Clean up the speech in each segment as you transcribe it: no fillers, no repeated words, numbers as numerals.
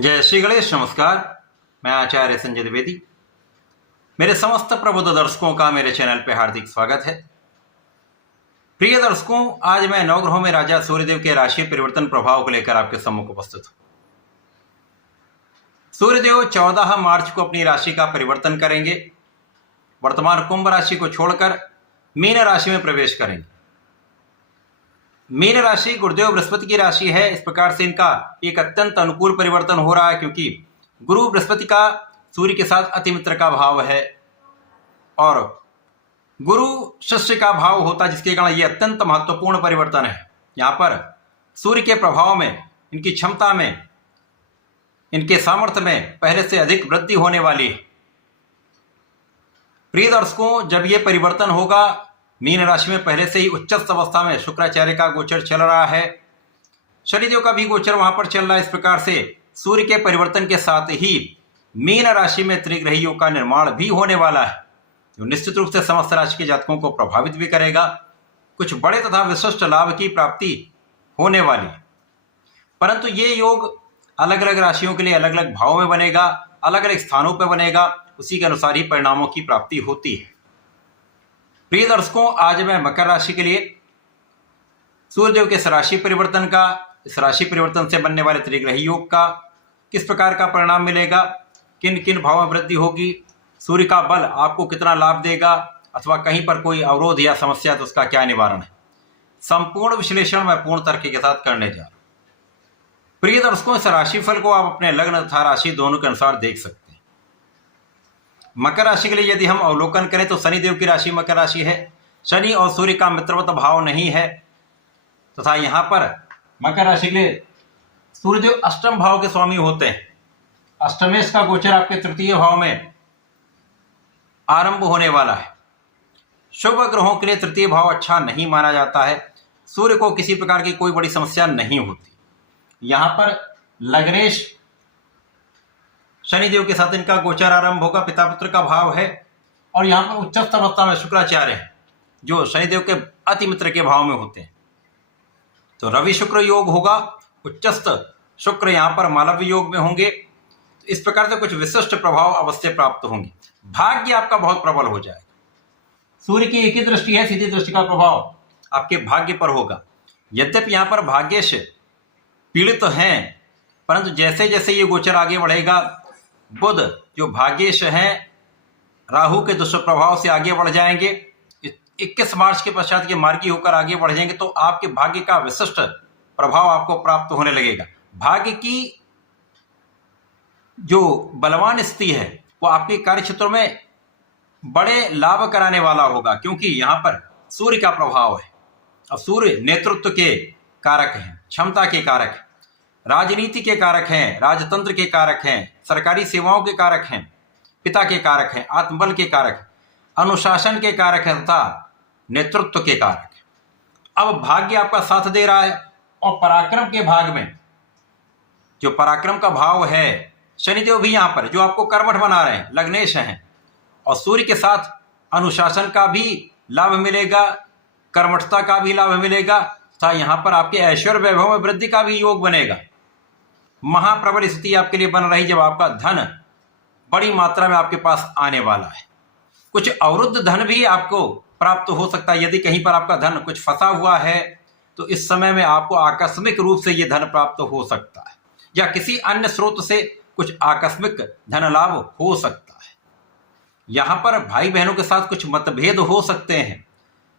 जय श्री गणेश। नमस्कार, मैं आचार्य संजय द्विवेदी। मेरे समस्त प्रबुद्ध दर्शकों का मेरे चैनल पे हार्दिक स्वागत है। प्रिय दर्शकों, आज मैं नवग्रहों में राजा सूर्यदेव के राशि परिवर्तन प्रभाव को लेकर आपके सम्मुख उपस्थित हूं। सूर्यदेव 14 मार्च को अपनी राशि का परिवर्तन करेंगे। वर्तमान कुंभ राशि को छोड़कर मीन राशि में प्रवेश करेंगे। मीन राशि गुरुदेव बृहस्पति की राशि है। इस प्रकार से इनका एक अत्यंत अनुकूल परिवर्तन हो रहा है, क्योंकि गुरु बृहस्पति का सूर्य के साथ अति मित्र का भाव है और गुरु शिष्य का भाव होता है, जिसके कारण यह अत्यंत महत्वपूर्ण परिवर्तन है। यहाँ पर सूर्य के प्रभाव में, इनकी क्षमता में, इनके सामर्थ्य में पहले से अधिक वृद्धि होने वाली है। प्रिय दर्शकों, जब यह परिवर्तन होगा, मीन राशि में पहले से ही उच्चस्थ अवस्था में शुक्राचार्य का गोचर चल रहा है, शनिदेव का भी गोचर वहां पर चल रहा है। इस प्रकार से सूर्य के परिवर्तन के साथ ही मीन राशि में त्रिग्रही योग का निर्माण भी होने वाला है, जो निश्चित रूप से समस्त राशि के जातकों को प्रभावित भी करेगा। कुछ बड़े तथा विशिष्ट लाभ की प्राप्ति होने वाली है, परंतु ये योग अलग अलग राशियों के लिए अलग अलग भावों में बनेगा, अलग अलग स्थानों पर बनेगा, उसी के अनुसार ही परिणामों की प्राप्ति होती है। प्रिय दर्शकों, आज मैं मकर राशि के लिए सूर्यदेव के इस राशि परिवर्तन का, इस राशि परिवर्तन से बनने वाले त्रिग्रही योग का किस प्रकार का परिणाम मिलेगा, किन किन भावों में वृद्धि होगी, सूर्य का बल आपको कितना लाभ देगा, अथवा कहीं पर कोई अवरोध या समस्या तो उसका क्या निवारण है, संपूर्ण विश्लेषण मैं पूर्ण तर्क के साथ करने जा रहा हूं। प्रिय दर्शकों, इस राशिफल को आप अपने लग्न तथा राशि दोनों के अनुसार देख सकते हैं। मकर राशि के लिए यदि हम अवलोकन करें तो शनिदेव की राशि मकर राशि है। शनि और सूर्य का मित्रवत भाव नहीं है, तथा यहाँ पर मकर राशि के लिए सूर्यदेव अष्टम भाव के स्वामी होते हैं। अष्टमेश का गोचर आपके तृतीय भाव में आरंभ होने वाला है। शुभ ग्रहों के लिए तृतीय भाव अच्छा नहीं माना जाता है। सूर्य को किसी प्रकार की कोई बड़ी समस्या नहीं होती। यहाँ पर लग्नेश शनिदेव के साथ इनका गोचर आरंभ होगा, पिता पुत्र का भाव है, और यहाँ पर उच्चस्थ अवस्था में शुक्राचार्य है, जो शनिदेव के अति मित्र के भाव में होते हैं। तो रवि शुक्र योग होगा, उच्चस्थ शुक्र यहाँ पर मालव्य योग में होंगे। तो इस प्रकार से कुछ विशिष्ट प्रभाव अवश्य प्राप्त होंगे। भाग्य आपका बहुत प्रबल हो जाएगा। सूर्य की एक ही दृष्टि है, सीधी दृष्टि का प्रभाव आपके भाग्य पर होगा। यद्यपि यहाँ पर भाग्येश पीड़ित हैं, परंतु जैसे जैसे ये गोचर आगे बढ़ेगा, बुध जो भाग्येश हैं राहु के दुष्प्रभाव से आगे बढ़ जाएंगे। 21 मार्च के पश्चात ये मार्गी होकर आगे बढ़ जाएंगे, तो आपके भाग्य का विशिष्ट प्रभाव आपको प्राप्त होने लगेगा। भाग्य की जो बलवान स्थिति है वो आपके कार्य क्षेत्रों में बड़े लाभ कराने वाला होगा, क्योंकि यहाँ पर सूर्य का प्रभाव है और सूर्य नेतृत्व के कारक हैं, क्षमता के कारक हैं, राजनीति के कारक हैं, राजतंत्र के कारक हैं, सरकारी सेवाओं के कारक हैं, पिता के कारक हैं, आत्मबल के कारक हैं, अनुशासन के कारक हैं तथा नेतृत्व के कारक हैं। अब भाग्य आपका साथ दे रहा है, और पराक्रम के भाग में जो पराक्रम का भाव है, शनिदेव भी यहाँ पर जो आपको कर्मठ बना रहे हैं, लग्नेश हैं, और सूर्य के साथ अनुशासन का भी लाभ मिलेगा, कर्मठता का भी लाभ मिलेगा, तथा यहाँ पर आपके ऐश्वर्य वैभव में वृद्धि का भी योग बनेगा। महाप्रबल स्थिति आपके लिए बन रही, जब आपका धन बड़ी मात्रा में आपके पास आने वाला है। कुछ अवरुद्ध धन भी आपको प्राप्त हो सकता है। यदि कहीं पर आपका धन कुछ फंसा हुआ है, तो इस समय में आपको आकस्मिक रूप से ये धन प्राप्त हो सकता है, या किसी अन्य स्रोत से कुछ आकस्मिक धन लाभ हो सकता है। यहाँ पर भाई बहनों के साथ कुछ मतभेद हो सकते हैं,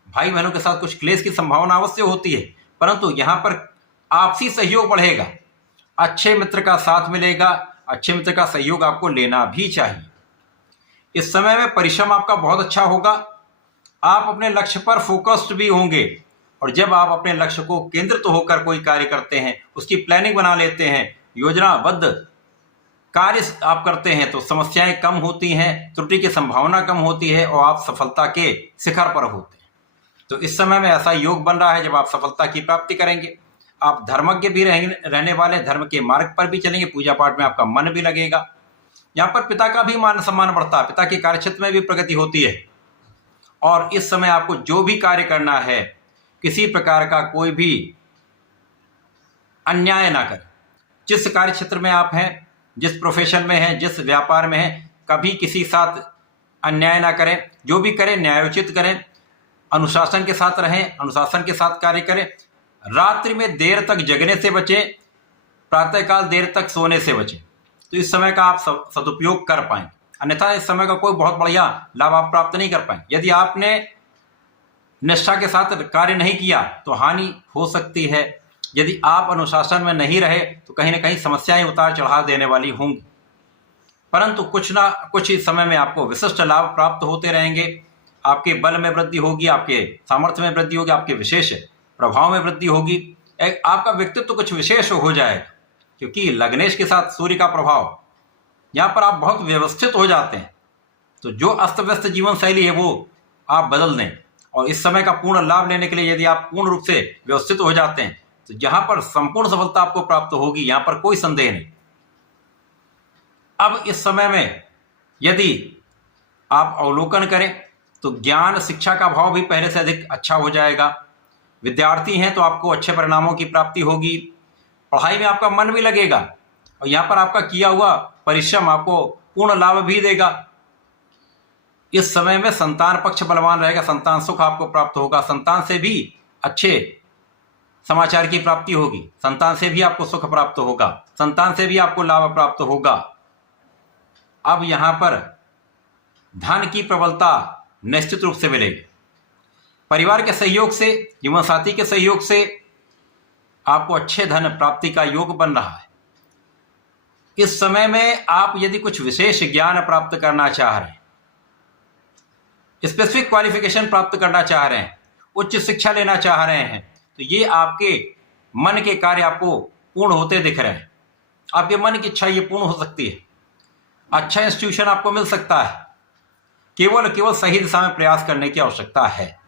भाई बहनों के साथ कुछ क्लेश की संभावना अवश्य होती है, परंतु यहाँ पर आपसी सहयोग बढ़ेगा, अच्छे मित्र का साथ मिलेगा, अच्छे मित्र का सहयोग आपको लेना भी चाहिए। इस समय में परिश्रम आपका बहुत अच्छा होगा, आप अपने लक्ष्य पर फोकस्ड भी होंगे, और जब आप अपने लक्ष्य को केंद्रित होकर कोई कार्य करते हैं, उसकी प्लानिंग बना लेते हैं, योजनाबद्ध कार्य आप करते हैं, तो समस्याएं कम होती हैं, त्रुटि की संभावना कम होती है, और आप सफलता के शिखर पर होते हैं। तो इस समय में ऐसा योग बन रहा है जब आप सफलता की प्राप्ति करेंगे। आप धर्मज्ञ भी रहने वाले, धर्म के मार्ग पर भी चलेंगे, पूजा पाठ में आपका मन भी लगेगा। यहाँ पर पिता का भी मान सम्मान बढ़ता है, पिता के कार्यक्षेत्र में भी प्रगति होती है। और इस समय आपको जो भी कार्य करना है, किसी प्रकार का कोई भी अन्याय ना करें। जिस कार्य क्षेत्र में आप हैं जिस प्रोफेशन में है, जिस व्यापार में है, कभी किसी साथ अन्याय ना करें, जो भी करें न्यायोचित करें, अनुशासन के साथ रहें, अनुशासन के साथ कार्य करें, रात्रि में देर तक जगने से बचें, प्रातःकाल देर तक सोने से बचें। तो इस समय का आप सदुपयोग कर पाएं, अन्यथा इस समय का कोई बहुत बढ़िया लाभ आप प्राप्त नहीं कर पाएंगे। यदि आपने निष्ठा के साथ कार्य नहीं किया तो हानि हो सकती है। यदि आप अनुशासन में नहीं रहे तो कहीं ना कहीं समस्याएं उतार चढ़ाव देने वाली होंगी, परंतु कुछ ना कुछ इस समय में आपको विशिष्ट लाभ प्राप्त होते रहेंगे। आपके बल में वृद्धि होगी, आपके सामर्थ्य में वृद्धि होगी, आपके विशेष प्रभाव में वृद्धि होगी, आपका व्यक्तित्व कुछ विशेष हो जाएगा, क्योंकि लग्नेश के साथ सूर्य का प्रभाव, यहाँ पर आप बहुत व्यवस्थित हो जाते हैं। तो जो अस्त व्यस्त जीवन शैली है वो आप बदल दें, और इस समय का पूर्ण लाभ लेने के लिए यदि आप पूर्ण रूप से व्यवस्थित हो जाते हैं तो जहां पर संपूर्ण सफलता आपको प्राप्त होगी, यहां पर कोई संदेह नहीं। अब इस समय में यदि आप अवलोकन करें तो ज्ञान शिक्षा का भाव भी पहले से अधिक अच्छा हो जाएगा। विद्यार्थी हैं तो आपको अच्छे परिणामों की प्राप्ति होगी, पढ़ाई में आपका मन भी लगेगा, और यहाँ पर आपका किया हुआ परिश्रम आपको पूर्ण लाभ भी देगा। इस समय में संतान पक्ष बलवान रहेगा, संतान सुख आपको प्राप्त होगा, संतान से भी अच्छे समाचार की प्राप्ति होगी, संतान से भी आपको सुख प्राप्त होगा, संतान से भी आपको लाभ प्राप्त होगा। अब यहाँ पर धन की प्रबलता निश्चित रूप से मिलेगी। परिवार के सहयोग से, जीवन साथी के सहयोग से आपको अच्छे धन प्राप्ति का योग बन रहा है। इस समय में आप यदि कुछ विशेष ज्ञान प्राप्त करना चाह रहे हैं, स्पेसिफिक क्वालिफिकेशन प्राप्त करना चाह रहे हैं, उच्च शिक्षा लेना चाह रहे हैं, तो ये आपके मन के कार्य आपको पूर्ण होते दिख रहे हैं। आपके मन की इच्छा ये पूर्ण हो सकती है, अच्छा इंस्टीट्यूशन आपको मिल सकता है, केवल सही दिशा में प्रयास करने की आवश्यकता है।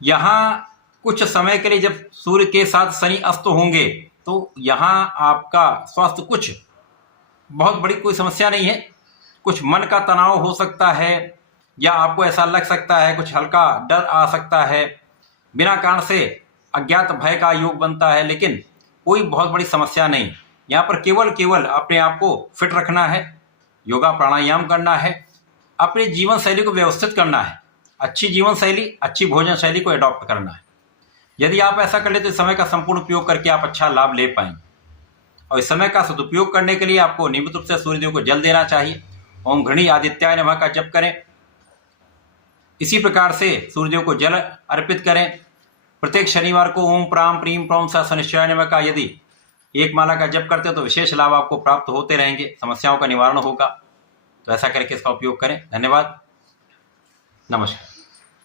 यहाँ कुछ समय के लिए जब सूर्य के साथ शनि अस्त होंगे तो यहाँ आपका स्वास्थ्य कुछ बहुत बड़ी कोई समस्या नहीं है, कुछ मन का तनाव हो सकता है, या आपको ऐसा लग सकता है, कुछ हल्का डर आ सकता है, बिना कारण से अज्ञात भय का योग बनता है, लेकिन कोई बहुत बड़ी समस्या नहीं। यहाँ पर केवल अपने आप को फिट रखना है, योगा प्राणायाम करना है, अपने जीवन शैली को व्यवस्थित करना है, अच्छी जीवन शैली, अच्छी भोजन शैली को अडॉप्ट करना है। यदि आप ऐसा कर ले तो इस समय का संपूर्ण उपयोग करके आप अच्छा लाभ ले पाएंगे। और इस समय का सदुपयोग करने के लिए आपको नियमित रूप से सूर्यदेव को जल देना चाहिए। ओम घृणी आदित्याय नमः का जप करें, इसी प्रकार से सूर्यदेव को जल अर्पित करें। प्रत्येक शनिवार को ओम प्राम प्रीम प्रौम सा शनिश्चराय नमः का यदि एक माला का जप करते हो तो विशेष लाभ आपको प्राप्त होते रहेंगे, समस्याओं का निवारण होगा। तो ऐसा करके इसका उपयोग करें। धन्यवाद, नमस्कार।